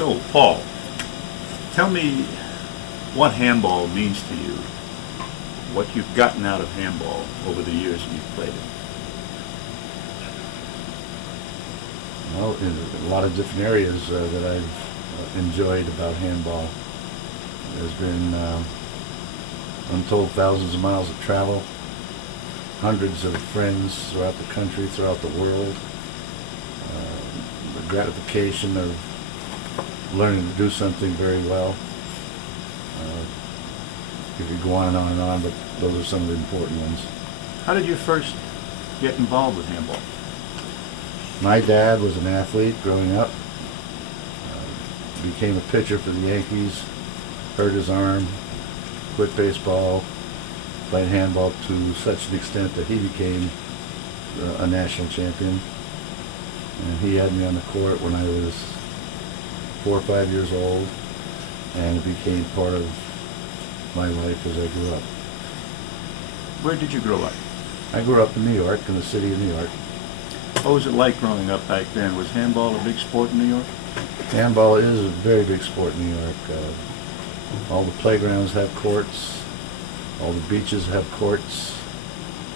So, Paul, tell me what handball means to you, what you've gotten out of handball over the years that you've played it. Well, in a lot of different areas that I've enjoyed about handball. There's been untold thousands of miles of travel, hundreds of friends throughout the country, throughout the world. The gratification of learning to do something very well. You could go on and on, but those are some of the important ones. How did you first get involved with handball? My dad was an athlete growing up. Became a pitcher for the Yankees, hurt his arm, quit baseball, played handball to such an extent that he became a national champion. And he had me on the court when I was 4 or 5 years old, and it became part of my life as I grew up. Where did you grow up? I grew up in New York, in the city of New York. What was it like growing up back then? Was handball a big sport in New York? Handball is a very big sport in New York. All the playgrounds have courts. All the beaches have courts.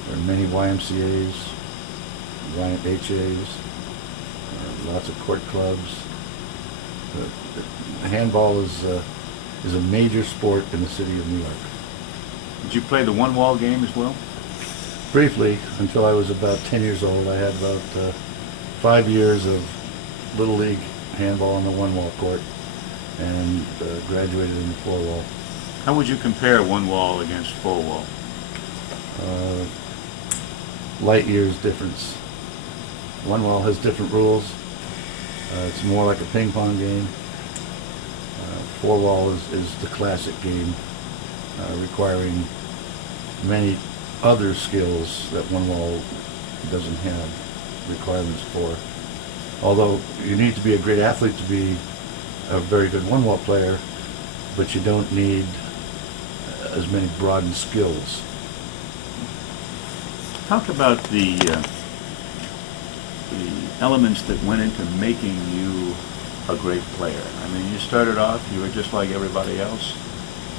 There are many YMCAs, YMHAs, lots of court clubs. Handball is a major sport in the city of New York. Did you play the one-wall game as well? Briefly, until I was about 10 years old. I had about 5 years of Little League handball on the one-wall court and graduated in the four-wall. How would you compare one-wall against four-wall? Light years difference. One-wall has different rules. It's more like a ping pong game. Four-wall is the classic game, requiring many other skills that one-wall doesn't have requirements for. Although you need to be a great athlete to be a very good one-wall player, but you don't need as many broadened skills. Talk about the elements that went into making you a great player. I mean, you started off, you were just like everybody else,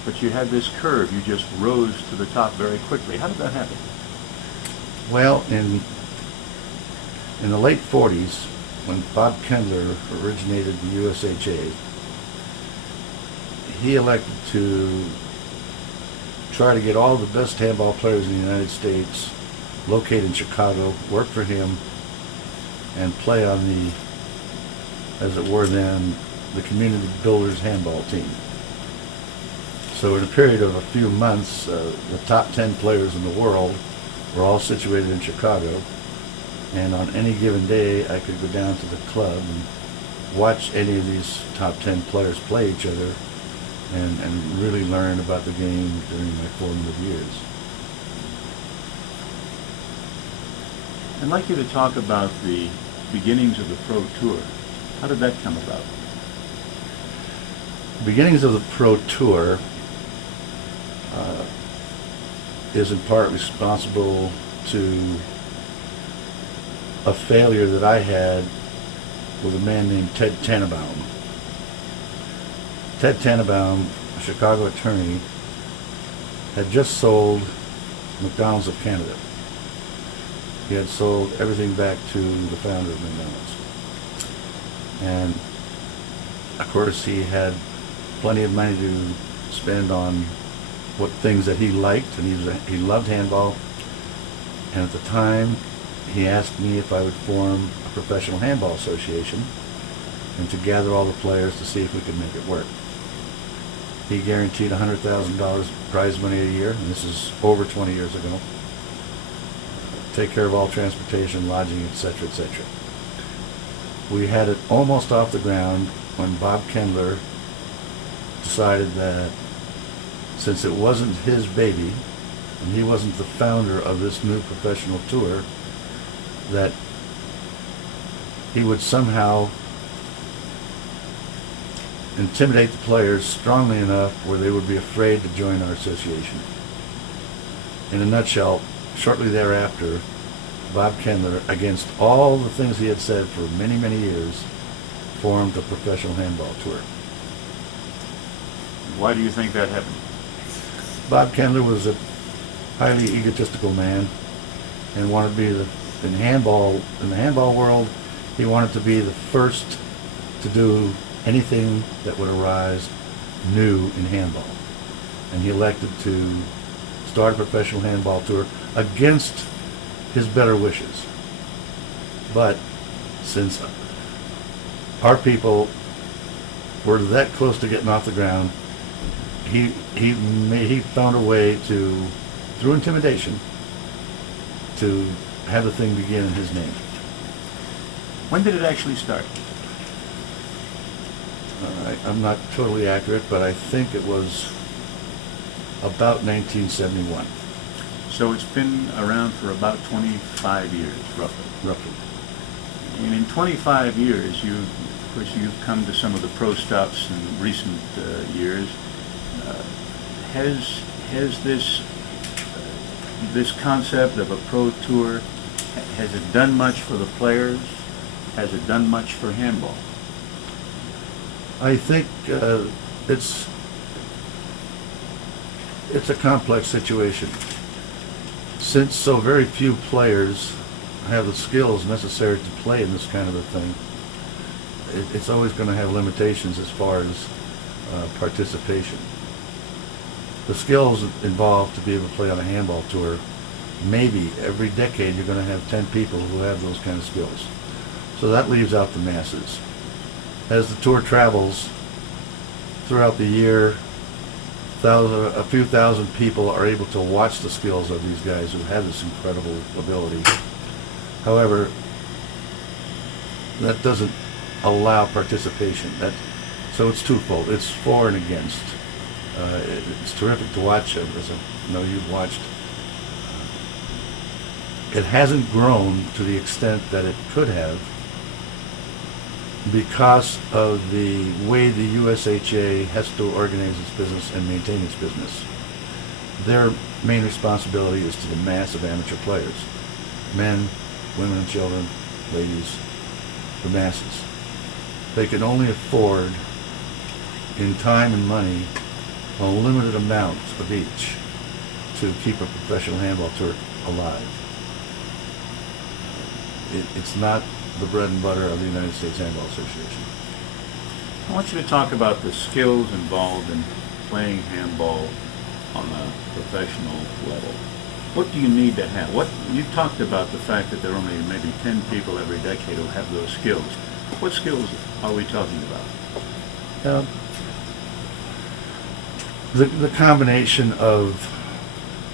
but you had this curve. You just rose to the top very quickly. How did that happen? Well, in the late 40s, when Bob Kendler originated the USHA, he elected to try to get all the best handball players in the United States located in Chicago, work for him, and play on the, as it were then, the community builders handball team. So in a period of a few months, the top 10 players in the world were all situated in Chicago, and on any given day I could go down to the club and watch any of these top 10 players play each other and really learn about the game during my formative years. I'd like you to talk about the beginnings of the Pro Tour. How did that come about? Beginnings of the Pro Tour is in part responsible to a failure that I had with a man named Ted Tannenbaum. Ted Tannenbaum, a Chicago attorney, had just sold McDonald's of Canada. He had sold everything back to the founder of McDonald's. And of course he had plenty of money to spend on what things that he liked, and he loved handball. And at the time he asked me if I would form a professional handball association and to gather all the players to see if we could make it work. He guaranteed $100,000 prize money a year, and this is over 20 years ago. Take care of all transportation, lodging, etc., etc. We had it almost off the ground when Bob Kendler decided that since it wasn't his baby and he wasn't the founder of this new professional tour, that he would somehow intimidate the players strongly enough where they would be afraid to join our association. In a nutshell, shortly thereafter, Bob Kendler, against all the things he had said for many, many years, formed a professional handball tour. Why do you think that happened? Bob Kendler was a highly egotistical man and wanted to be in the handball world, he wanted to be the first to do anything that would arise new in handball. And he elected to start a professional handball tour against his better wishes. But since our people were that close to getting off the ground, he found a way to, through intimidation, to have the thing begin in his name. When did it actually start? I'm not totally accurate, but I think it was about 1971. So it's been around for about 25 years, roughly. Roughly. And in 25 years, of course, you've come to some of the pro stops in recent years. Has this concept of a pro tour, has it done much for the players? Has it done much for handball? I think it's a complex situation. Since so very few players have the skills necessary to play in this kind of a thing, it's always going to have limitations as far as participation. The skills involved to be able to play on a handball tour, maybe every decade you're going to have 10 people who have those kind of skills. So that leaves out the masses. As the tour travels throughout the year, a few thousand people are able to watch the skills of these guys who have this incredible ability. However, that doesn't allow participation. So it's twofold. It's for and against. It's terrific to watch. As I know you've watched. It hasn't grown to the extent that it could have because of the way the USHA has to organize its business and maintain its business. Their main responsibility is to the mass of amateur players. Men, women and children, ladies, the masses. They can only afford, in time and money, a limited amount of each to keep a professional handball tour alive. It's not the bread and butter of the United States Handball Association. I want you to talk about the skills involved in playing handball on a professional level. What do you need to have? You talked about the fact that there are only maybe 10 people every decade who have those skills. What skills are we talking about? The combination of,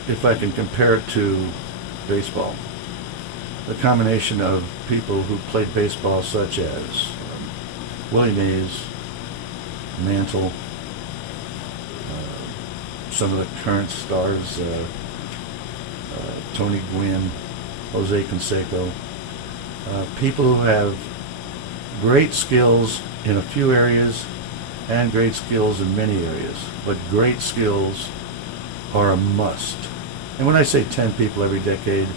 if I can compare it to baseball, the combination of people who played baseball such as Willie Mays, Mantle, some of the current stars, Tony Gwynn, Jose Canseco, people who have great skills in a few areas and great skills in many areas, but great skills are a must. And when I say 10 people every decade,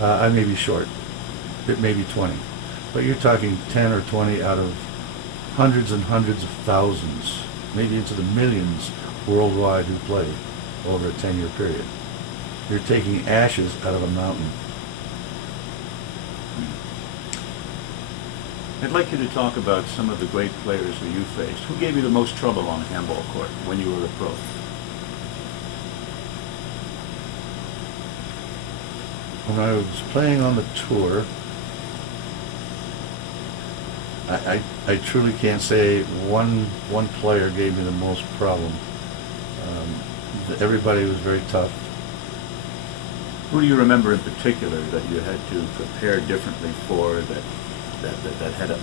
I may be short. It may be 20. But you're talking 10 or 20 out of hundreds and hundreds of thousands, maybe into the millions worldwide who play over a 10-year period. You're taking ashes out of a mountain. I'd like you to talk about some of the great players that you faced. Who gave you the most trouble on a handball court when you were a pro? When I was playing on the tour, I truly can't say one player gave me the most problem. Everybody was very tough. Who do you remember in particular that you had to prepare differently for, that had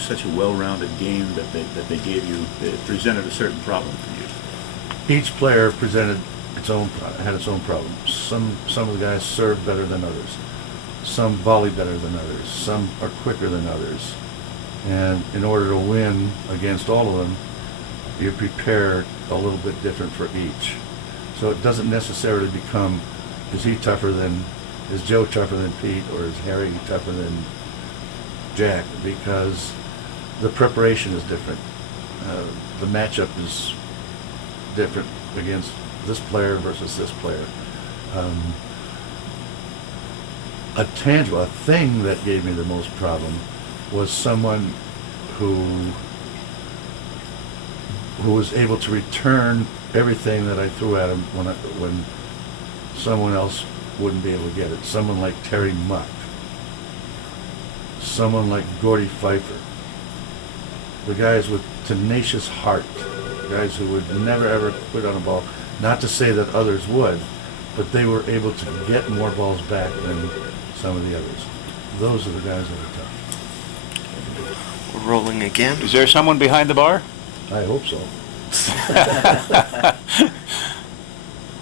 such a well-rounded game that they gave you, it presented a certain problem for you? Each player had its own problems. Some of the guys served better than others. Some volley better than others. Some are quicker than others. And in order to win against all of them, you prepare a little bit different for each. So it doesn't necessarily become, is Joe tougher than Pete, or is Harry tougher than Jack? Because the preparation is different. The matchup is different against this player versus this player. A thing that gave me the most problem was someone who was able to return everything that I threw at him when someone else wouldn't be able to get it. Someone like Terry Muck, someone like Gordy Pfeiffer, the guys with tenacious heart, guys who would never ever quit on a ball. Not to say that others would, but they were able to get more balls back than some of the others. Those are the guys that are tough. We're rolling again. Is there someone behind the bar? I hope so.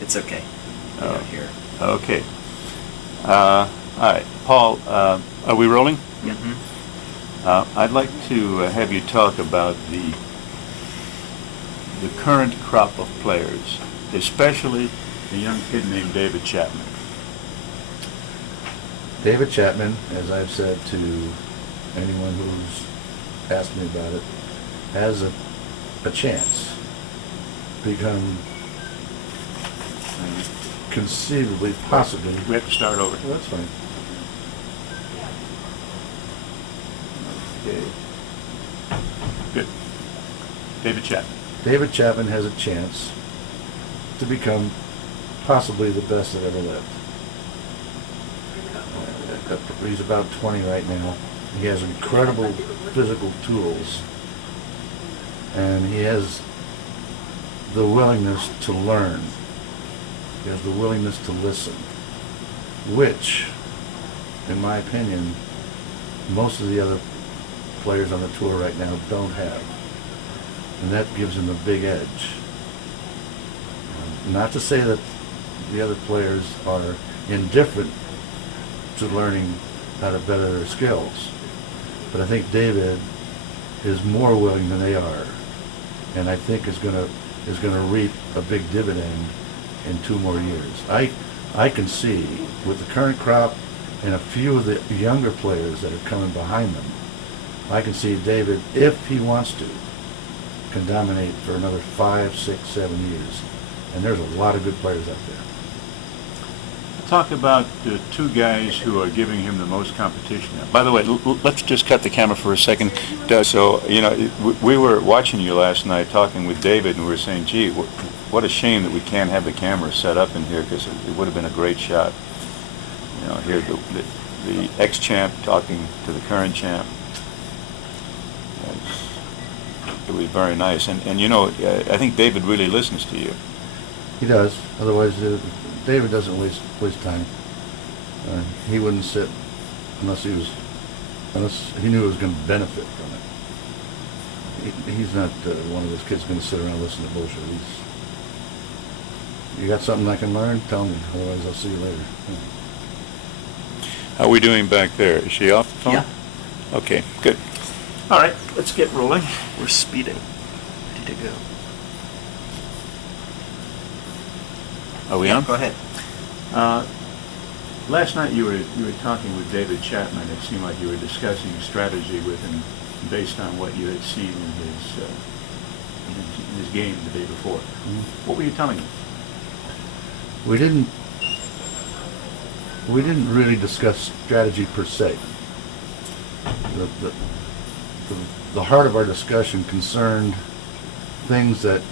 It's okay. We're not here. Okay. All right. Paul, are we rolling? Mm-hmm. I'd like to have you talk about the current crop of players, especially a young kid named David Chapman. David Chapman, as I've said to anyone who's asked me about it, has a chance to become conceivably, possibly. We have to start over. Well, that's fine. Okay. Good. David Chapman. David Chapman has a chance to become possibly the best that ever lived. He's about 20 right now. He has incredible physical tools, and he has the willingness to learn. He has the willingness to listen, which, in my opinion, most of the other players on the tour right now don't have. And that gives him a big edge. Not to say that the other players are indifferent to learning how to better their skills, but I think David is more willing than they are, and I think is going to reap a big dividend in 2 more years. I can see with the current crop and a few of the younger players that are coming behind them, I can see David, if he wants to, can dominate for another 5, 6, 7 years. And there's a lot of good players out there. Talk about the 2 guys who are giving him the most competition. By the way, let's just cut the camera for a second. So, we were watching you last night talking with David, and we were saying, gee, what a shame that we can't have the camera set up in here, because it would have been a great shot. Here the ex-champ talking to the current champ. It was very nice. And I think David really listens to you. He does. Otherwise, David doesn't waste time. He wouldn't sit unless he knew it was going to benefit from it. He's not one of those kids going to sit around and listen to bullshit. You got something I can learn? Tell me. Otherwise, I'll see you later. How are we doing back there? Is she off the phone? Yeah. Okay, good. All right, let's get rolling. We're speeding. Ready to go. Are we on? Go ahead. Last night you were talking with David Chapman. It seemed like you were discussing strategy with him based on what you had seen in his game the day before. Mm-hmm. What were you telling him? We didn't really discuss strategy per se. The heart of our discussion concerned things that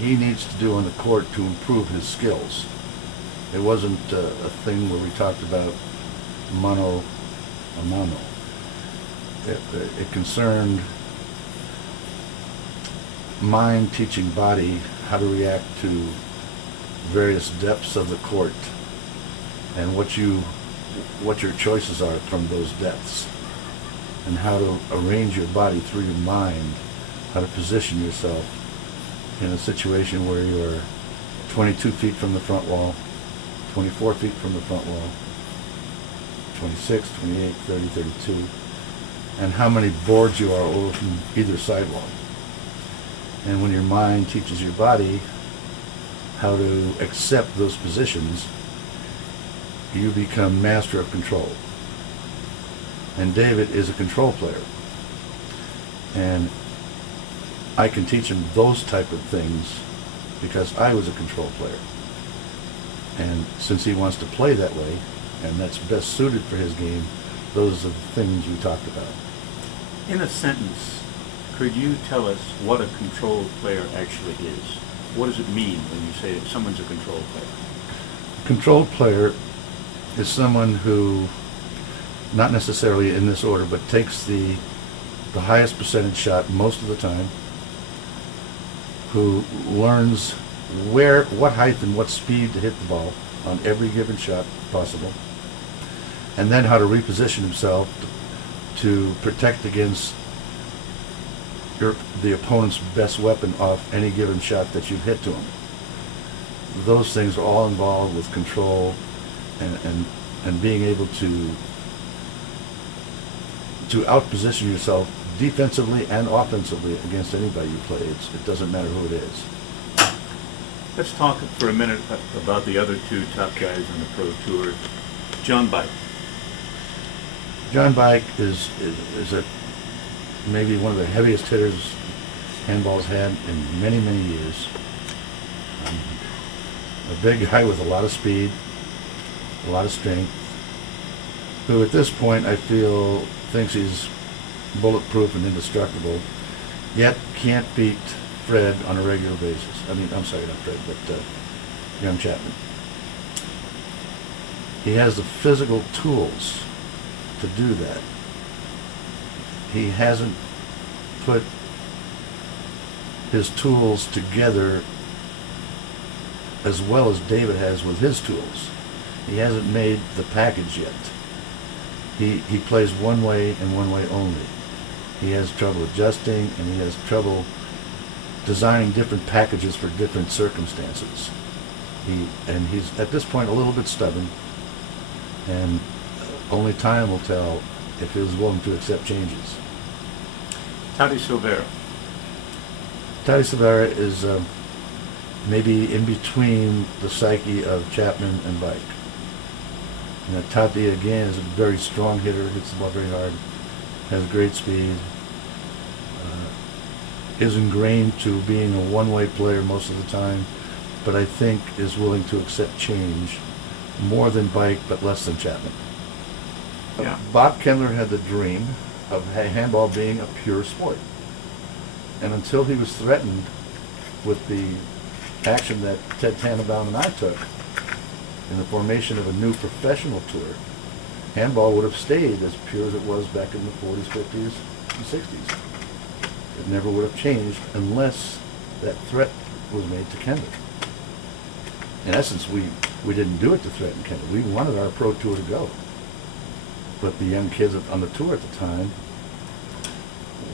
he needs to do on the court to improve his skills. It wasn't a thing where we talked about mano a mano. It concerned mind teaching body how to react to various depths of the court and what your choices are from those depths, and how to arrange your body through your mind, how to position yourself in a situation where you're 22 feet from the front wall, 24 feet from the front wall, 26, 28, 30, 32, and how many boards you are over from either sidewall. And when your mind teaches your body how to accept those positions, you become master of control. And David is a control player. And I can teach him those type of things because I was a control player. And since he wants to play that way, and that's best suited for his game, those are the things we talked about. In a sentence, could you tell us what a control player actually is? What does it mean when you say that someone's a control player? Controlled player is someone who, not necessarily in this order, but takes the highest percentage shot most of the time, who learns what height and what speed to hit the ball on every given shot possible, and then how to reposition himself to protect against the opponent's best weapon off any given shot that you've hit to him. Those things are all involved with control and being able to outposition yourself defensively and offensively against anybody you play. It doesn't matter who it is. Let's talk for a minute about the other two top guys on the Pro Tour. John Bike. John Bike is maybe one of the heaviest hitters handball's had in many, many years. A big guy with a lot of speed, a lot of strength, who at this point I feel thinks he's bulletproof and indestructible, yet can't beat Fred on a regular basis. I'm sorry, not Fred, but young Chapman. He has the physical tools to do that. He hasn't put his tools together as well as David has with his tools. He hasn't made the package yet. He plays one way and one way only. He has trouble adjusting, and he has trouble designing different packages for different circumstances. He's at this point a little bit stubborn, and only time will tell if he was willing to accept changes. Tati Silvera. Tati Silvera is maybe in between the psyche of Chapman and Bike. And Tati, again, is a very strong hitter, hits the ball very hard, has great speed, is ingrained to being a one-way player most of the time, but I think is willing to accept change more than Bike, but less than Chapman. Yeah. Bob Kendler had the dream of handball being a pure sport. And until he was threatened with the action that Ted Tannenbaum and I took in the formation of a new professional tour, handball would have stayed as pure as it was back in the 40s, 50s, and 60s. It never would have changed unless that threat was made to Kendler. In essence, we didn't do it to threaten Kendler. We wanted our pro tour to go. But the young kids on the tour at the time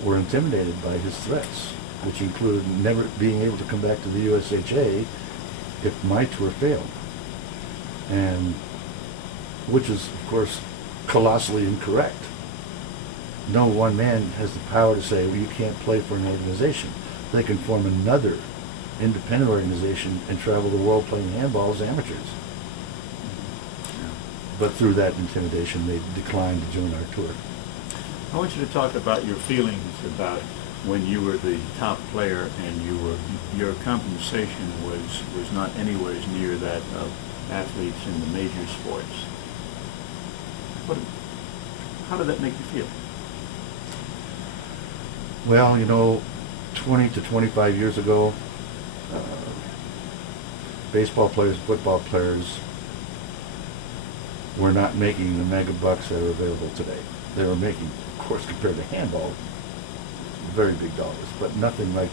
were intimidated by his threats, which included never being able to come back to the USHA if my tour failed. And which is, of course, colossally incorrect. No one man has the power to say, well, you can't play for an organization. They can form another independent organization and travel the world playing handball as amateurs. But through that intimidation, they declined to join our tour. I want you to talk about your feelings about when you were the top player and your compensation was not anywhere near that of athletes in the major sports. How did that make you feel? Well, 20 to 25 years ago, baseball players, football players were not making the mega bucks that are available today. They were making, of course, compared to handball, very big dollars, but nothing like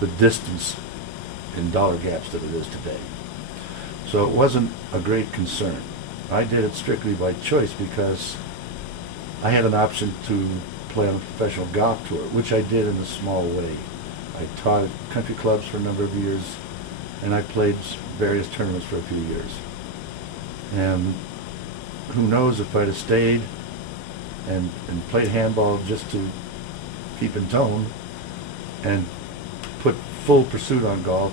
the distance in dollar gaps that it is today. So it wasn't a great concern. I did it strictly by choice because I had an option to play on a professional golf tour, which I did in a small way. I taught at country clubs for a number of years, and I played various tournaments for a few years. And who knows if I'd have stayed and played handball just to keep in tone and put full pursuit on golf,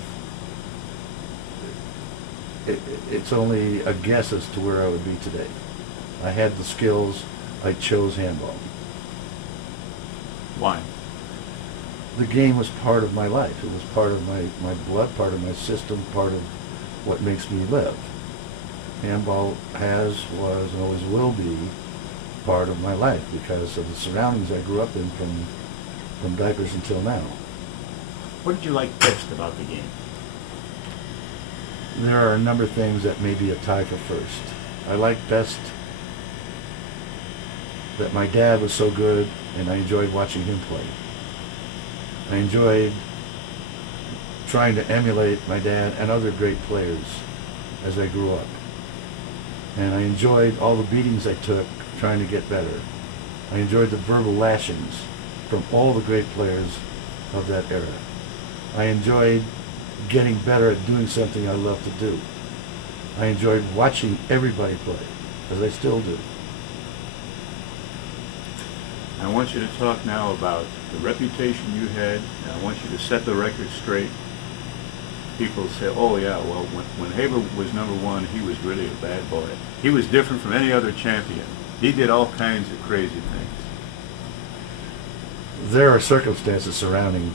it's only a guess as to where I would be today. I had the skills, I chose handball. Why? the game was part of my life. It was part of my blood, part of my system, part of what makes me live. Handball was, and always will be part of my life because of the surroundings I grew up in from diapers until now. What did you like best about the game? There are a number of things that may be a tie for first. I like best that my dad was so good and I enjoyed watching him play. I enjoyed trying to emulate my dad and other great players as I grew up. And I enjoyed all the beatings I took trying to get better. I enjoyed the verbal lashings from all the great players of that era. I enjoyed getting better at doing something I love to do. I enjoyed watching everybody play, as I still do. I want you to talk now about the reputation you had, and I want you to set the record straight. People say, oh yeah, well, when Haber was number one, he was really a bad boy. He was different from any other champion. He did all kinds of crazy things. There are circumstances surrounding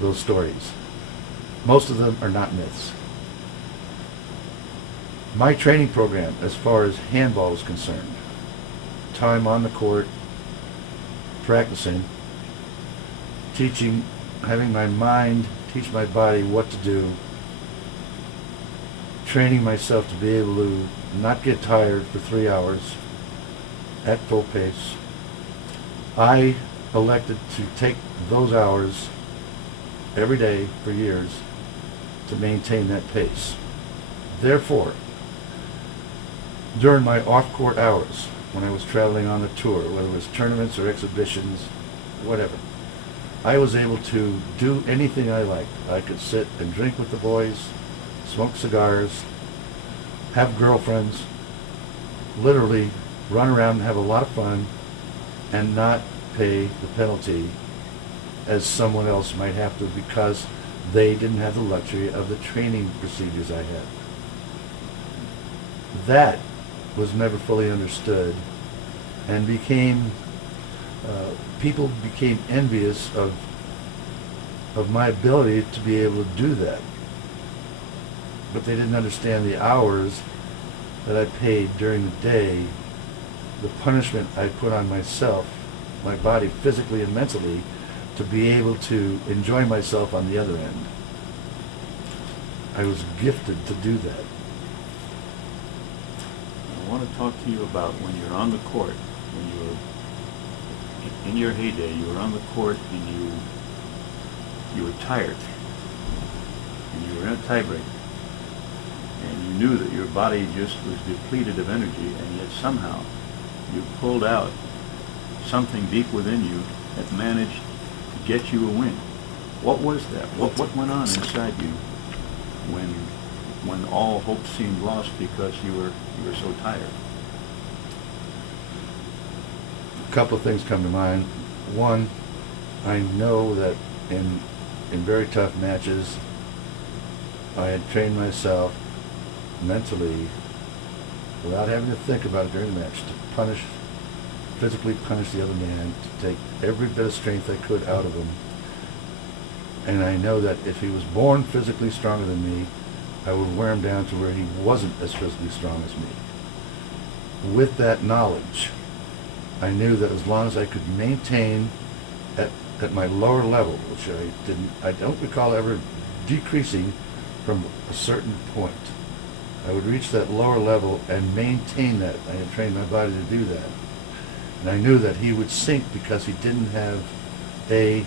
those stories. Most of them are not myths. My training program, as far as handball is concerned, time on the court, practicing, teaching, having my mind teach my body what to do, training myself to be able to not get tired for 3 hours at full pace. I elected to take those hours every day for years to maintain that pace. Therefore, during my off-court hours, when I was traveling on the tour, whether it was tournaments or exhibitions, whatever, I was able to do anything I liked. I could sit and drink with the boys, smoke cigars, have girlfriends, literally run around and have a lot of fun and not pay the penalty as someone else might have to because they didn't have the luxury of the training procedures I had. That was never fully understood and people became envious of my ability to be able to do that. But they didn't understand the hours that I paid during the day, the punishment I put on myself, my body physically and mentally, to be able to enjoy myself on the other end. I was gifted to do that. I want to talk to you about when you're on the court, when you were in your heyday, you were on the court and you were tired, and you were in a tiebreak, and you knew that your body just was depleted of energy, and yet somehow you pulled out something deep within you that managed to get you a win. What was that? What went on inside you when all hope seemed lost because you were so tired? A couple of things come to mind. One, I know that in very tough matches, I had trained myself mentally, without having to think about it during the match, to physically punish the other man, to take every bit of strength I could out of him. And I know that if he was born physically stronger than me, I would wear him down to where he wasn't as physically strong as me. With that knowledge, I knew that as long as I could maintain at my lower level, which I don't recall ever decreasing from a certain point, I would reach that lower level and maintain that. I had trained my body to do that. And I knew that he would sink because he didn't have the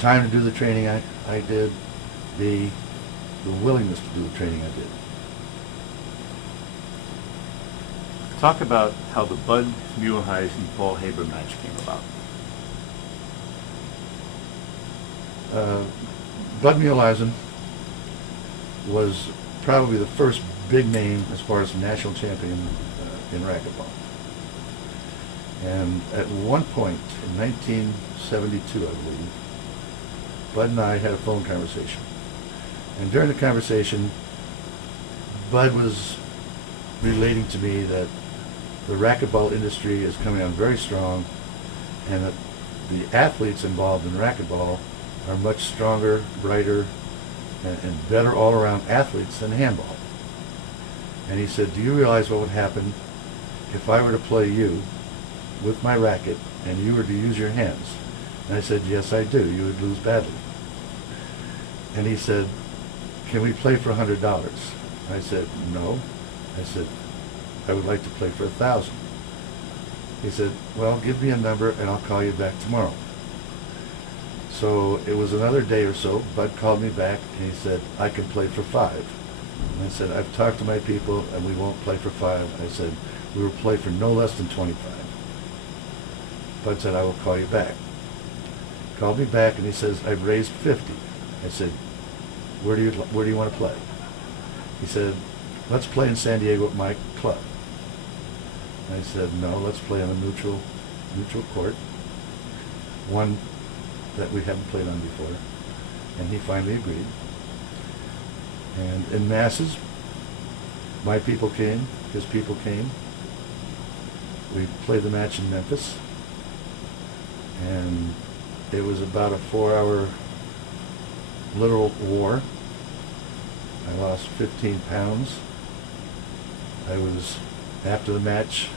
time to do the training I did, the willingness to do the training I did. Talk about how the Bud Muehlheisen-Paul Haber match came about. Bud Muehlheisen was probably the first big name as far as national champion in racquetball. And at one point in 1972, I believe, Bud and I had a phone conversation. And during the conversation, Bud was relating to me that the racquetball industry is coming on very strong and that the athletes involved in racquetball are much stronger, brighter, and better all-around athletes than handball. And he said, do you realize what would happen if I were to play you with my racket and you were to use your hands? And I said, yes, I do. You would lose badly. And he said, can we play for $100? I said, no. I said, I would like to play for $1,000. He said, well, give me a number and I'll call you back tomorrow. So it was another day or so. Bud called me back and he said, I can play for $5. And I said, I've talked to my people and we won't play for $5. I said, we will play for no less than $25. Bud said, I will call you back. Called me back and he says, I've raised $50. I said, where do you want to play? He said, let's play in San Diego at my club. I said, no, let's play on a neutral court, one that we haven't played on before. And he finally agreed. And in masses, my people came, his people came. We played the match in Memphis. And it was about a 4-hour literal war. I lost 15 pounds. I was, after the match,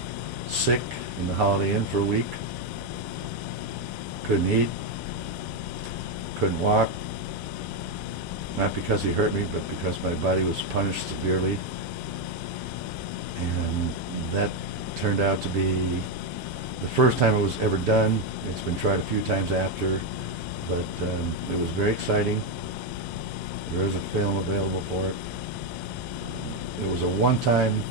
sick in the Holiday Inn for a week. Couldn't eat. Couldn't walk. Not because he hurt me, but because my body was punished severely. And that turned out to be the first time it was ever done. It's been tried a few times after, but it was very exciting. There is a film available for it. It was a one-time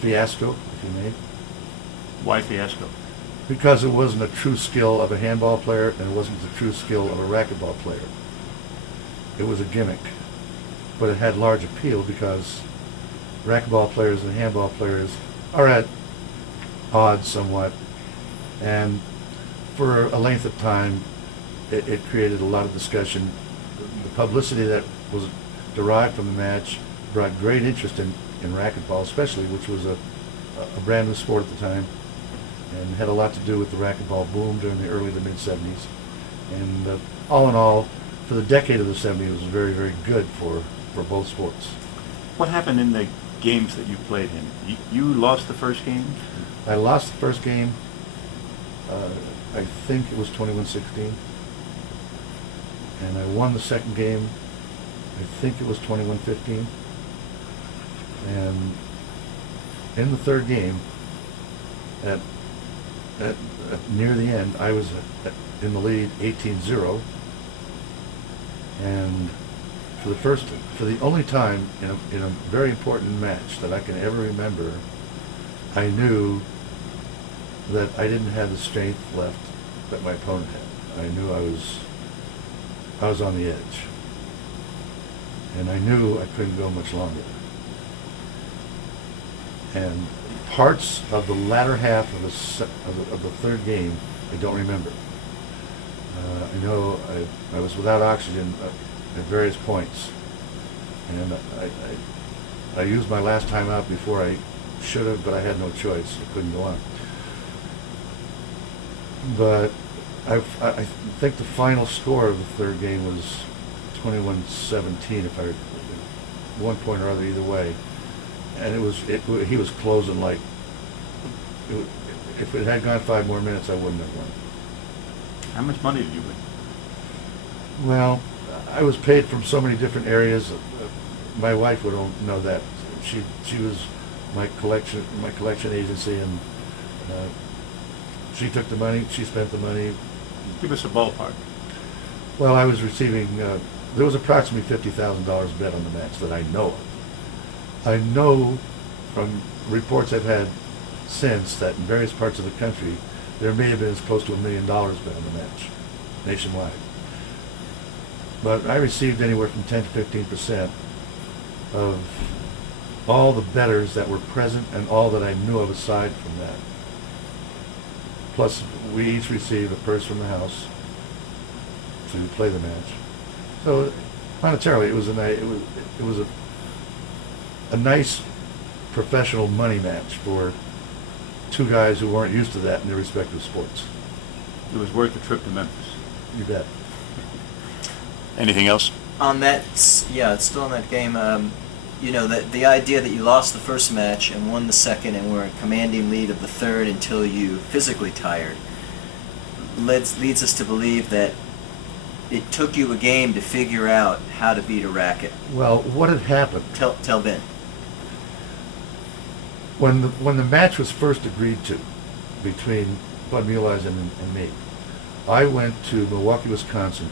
fiasco, if you may. Why fiasco? Because it wasn't a true skill of a handball player and it wasn't the true skill of a racquetball player. It was a gimmick, but it had large appeal because racquetball players and handball players are at odds somewhat, and for a length of time it created a lot of discussion. The publicity that was derived from the match brought great interest in racquetball, especially, which was a brand new sport at the time, and had a lot to do with the racquetball boom during the early to mid-'70s. And all in all, for the decade of the '70s, it was very, very good for both sports. What happened in the games that you played in? You lost the first game? I lost the first game. I think it was 21-16. And I won the second game. I think it was 21-15. And in the third game, at near the end, I was in the lead 18-0. And for the only time in a very important match that I can ever remember, I knew that I didn't have the strength left that my opponent had. I knew I was on the edge. And I knew I couldn't go much longer. And parts of the latter half of the third game, I don't remember. I know I was without oxygen at various points, and I used my last time out before I should have, but I had no choice. I couldn't go on. But I think the final score of the third game was 21-17, if I 1 point or other either way. And he was closing like, if it had gone 5 more minutes, I wouldn't have won. How much money did you win? Well, I was paid from so many different areas. My wife would know that. She was my collection agency, and she took the money, she spent the money. Give us a ballpark. Well, I was receiving, there was approximately $50,000 bet on the match that I know of. I know from reports I've had since that in various parts of the country, there may have been as close to $1 million bet on the match, nationwide. But I received anywhere from 10 to 15% of all the bettors that were present and all that I knew of aside from that. Plus, we each received a purse from the house to play the match. So, monetarily, it was a nice professional money match for two guys who weren't used to that in their respective sports. It was worth the trip to Memphis. You bet. Anything else? On that, yeah, it's still on that game. You know, the idea that you lost the first match and won the second and were in commanding lead of the third until you physically tired leads us to believe that it took you a game to figure out how to beat a racket. Well, what had happened? Tell Ben. When the match was first agreed to between Bud Muleisen and me, I went to Milwaukee, Wisconsin,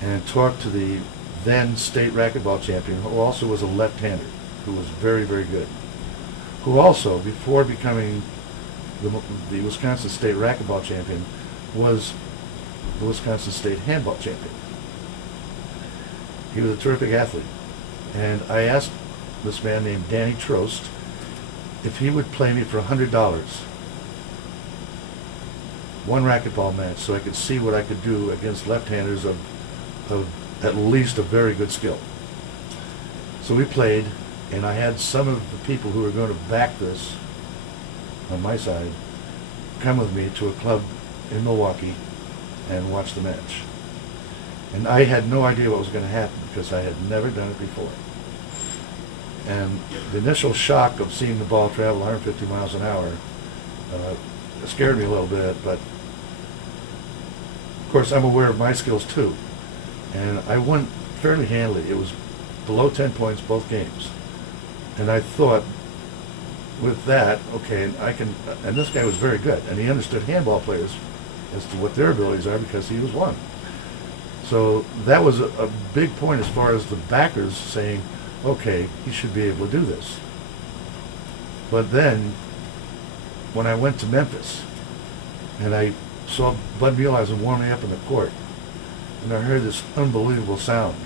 and talked to the then state racquetball champion, who also was a left-hander, who was very, very good, who also, before becoming the Wisconsin state racquetball champion, was the Wisconsin state handball champion. He was a terrific athlete. And I asked this man named Danny Trost if he would play me for $100 one racquetball match so I could see what I could do against left-handers of at least a very good skill. So we played, and I had some of the people who were going to back this on my side come with me to a club in Milwaukee and watch the match. And I had no idea what was going to happen because I had never done it before. And the initial shock of seeing the ball travel 150 miles an hour scared me a little bit, but of course I'm aware of my skills too. And I won fairly handily. It was below 10 points both games. And I thought, with that, okay, and this guy was very good, and he understood handball players as to what their abilities are because he was one. So that was a big point as far as the backers saying, okay, he should be able to do this. But then, when I went to Memphis, and I saw Bud Muleisen warming up in the court, and I heard this unbelievable sound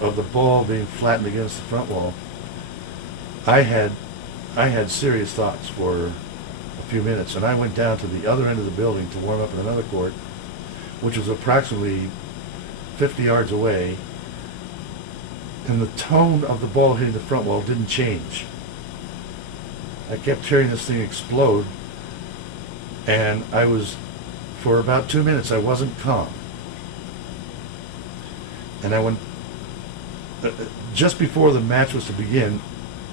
of the ball being flattened against the front wall, I had serious thoughts for a few minutes, and I went down to the other end of the building to warm up in another court, which was approximately 50 yards away, and the tone of the ball hitting the front wall didn't change. I kept hearing this thing explode, and for about 2 minutes, I wasn't calm. And I went, just before the match was to begin,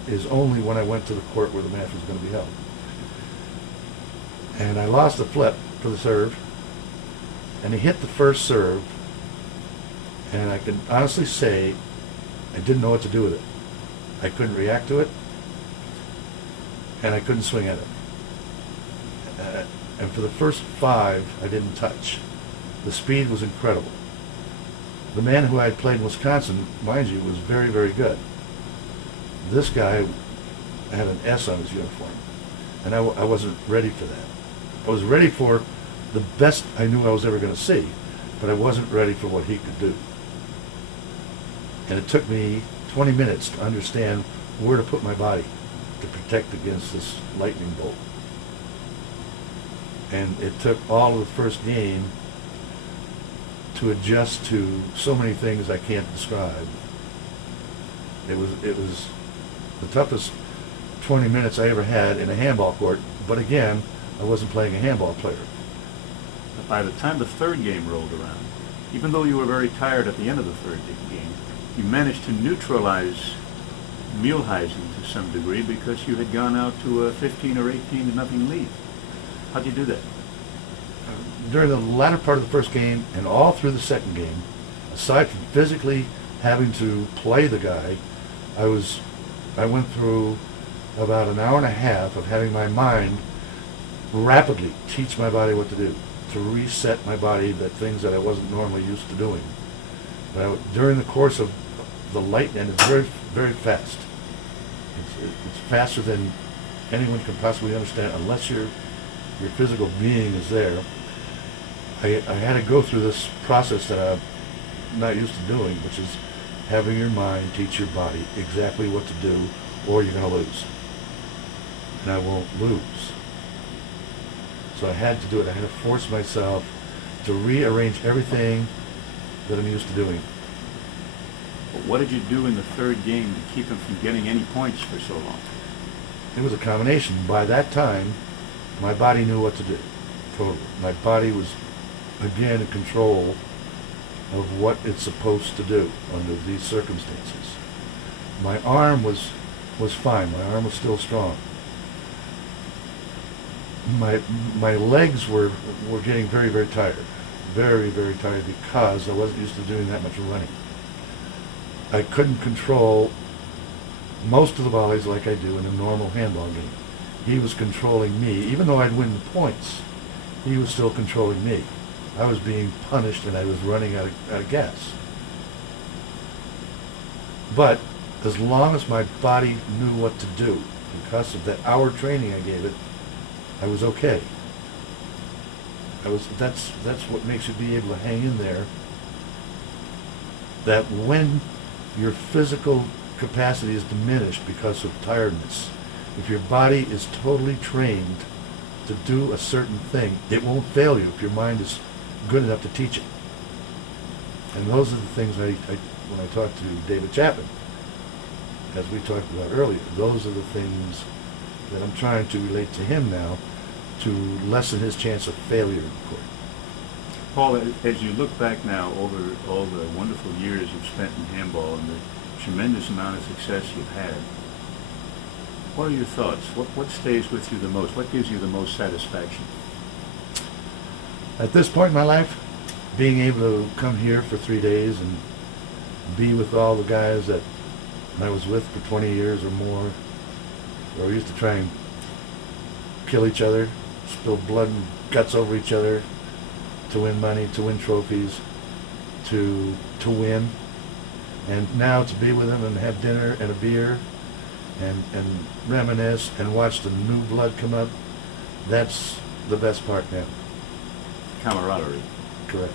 is only when I went to the court where the match was going to be held. And I lost the flip for the serve, and he hit the first serve, and I can honestly say I didn't know what to do with it. I couldn't react to it, and I couldn't swing at it. And for the first 5, I didn't touch. The speed was incredible. The man who I had played in Wisconsin, mind you, was very, very good. This guy had an S on his uniform, and I wasn't ready for that. I was ready for the best I knew I was ever going to see, but I wasn't ready for what he could do. And it took me 20 minutes to understand where to put my body to protect against this lightning bolt. And it took all of the first game to adjust to so many things I can't describe. It was the toughest 20 minutes I ever had in a handball court, but again, I wasn't playing a handball player. But by the time the third game rolled around, even though you were very tired at the end of the third game, you managed to neutralize Muleisen to some degree because you had gone out to a 15 or 18 to nothing lead. How'd you do that? During the latter part of the first game and all through the second game, aside from physically having to play the guy, I went through about an hour and a half of having my mind rapidly teach my body what to do, to reset my body, the things that I wasn't normally used to doing. During the course of the lightning, it's very, very fast. It's faster than anyone can possibly understand unless your physical being is there. I had to go through this process that I'm not used to doing, which is having your mind teach your body exactly what to do, or you're going to lose. And I won't lose. So I had to do it. I had to force myself to rearrange everything that I'm used to doing. But what did you do in the third game to keep him from getting any points for so long? It was a combination. By that time, my body knew what to do. Totally. My body was, again, in control of what it's supposed to do under these circumstances. My arm was fine. My arm was still strong. My legs were getting very, very tired. Very, very tired because I wasn't used to doing that much running. I couldn't control most of the volleys like I do in a normal handball game. He was controlling me. Even though I'd win the points, he was still controlling me. I was being punished and I was running out of gas. But as long as my body knew what to do, because of that hour training I gave it, I was okay. That's what makes you be able to hang in there. That when your physical capacity is diminished because of tiredness, if your body is totally trained to do a certain thing, it won't fail you if your mind is good enough to teach it. And those are the things when I talk to David Chapman, as we talked about earlier, those are the things that I'm trying to relate to him now to lessen his chance of failure in the court. Paul, as you look back now over all the wonderful years you've spent in handball and the tremendous amount of success you've had, what are your thoughts? What stays with you the most? What gives you the most satisfaction? At this point in my life, being able to come here for 3 days and be with all the guys that I was with for 20 years or more, where we used to try and kill each other, spill blood and guts over each other to win money, to win trophies, to win. And now to be with them and have dinner and a beer and reminisce and watch the new blood come up, that's the best part now. Camaraderie. Correct.